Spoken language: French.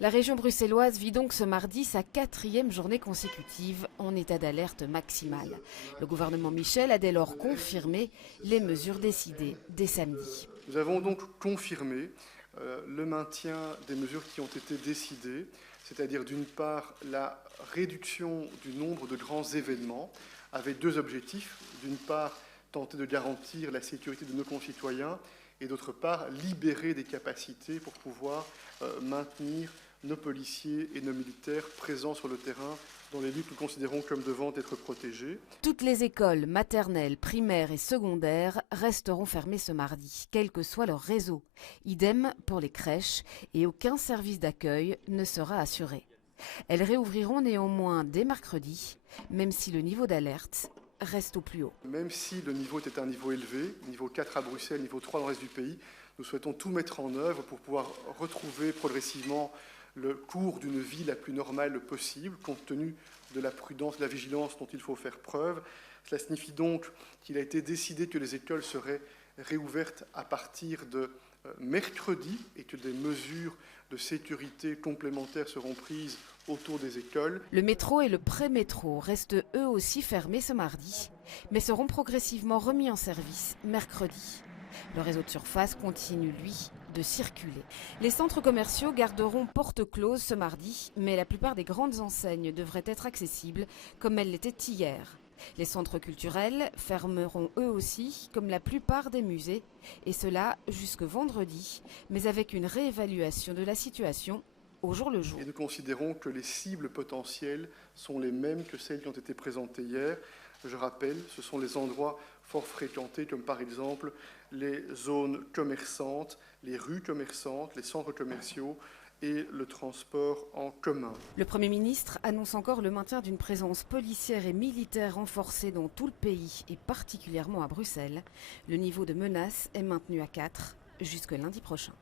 La région bruxelloise vit donc ce mardi sa 4e journée consécutive en état d'alerte maximale. Le gouvernement Michel a dès lors confirmé les mesures décidées dès samedi. Nous avons donc confirmé le maintien des mesures qui ont été décidées, c'est-à-dire d'une part la réduction du nombre de grands événements, avec deux objectifs. D'une part, tenter de garantir la sécurité de nos concitoyens et d'autre part, libérer des capacités pour pouvoir maintenir nos policiers et nos militaires présents sur le terrain dans les lieux que nous considérons comme devant être protégés. Toutes les écoles maternelles, primaires et secondaires resteront fermées ce mardi, quel que soit leur réseau. Idem pour les crèches et aucun service d'accueil ne sera assuré. Elles réouvriront néanmoins dès mercredi, même si le niveau d'alerte reste au plus haut. Même si le niveau était un niveau élevé, niveau 4 à Bruxelles, niveau 3 dans le reste du pays, nous souhaitons tout mettre en œuvre pour pouvoir retrouver progressivement le cours d'une vie la plus normale possible, compte tenu de la prudence, de la vigilance dont il faut faire preuve. Cela signifie donc qu'il a été décidé que les écoles seraient réouvertes à partir de mercredi et que des mesures de sécurité complémentaires seront prises autour des écoles. Le métro et le pré-métro restent eux aussi fermés ce mardi, mais seront progressivement remis en service mercredi. Le réseau de surface continue, lui, de circuler. Les centres commerciaux garderont porte close ce mardi, mais la plupart des grandes enseignes devraient être accessibles comme elles l'étaient hier. Les centres culturels fermeront eux aussi, comme la plupart des musées, et cela jusque vendredi, mais avec une réévaluation de la situation au jour le jour. Et nous considérons que les cibles potentielles sont les mêmes que celles qui ont été présentées hier. Je rappelle, ce sont les endroits fort fréquentés, comme par exemple les zones commerçantes, les rues commerçantes, les centres commerciaux et le transport en commun. Le Premier ministre annonce encore le maintien d'une présence policière et militaire renforcée dans tout le pays et particulièrement à Bruxelles. Le niveau de menace est maintenu à 4 jusque lundi prochain.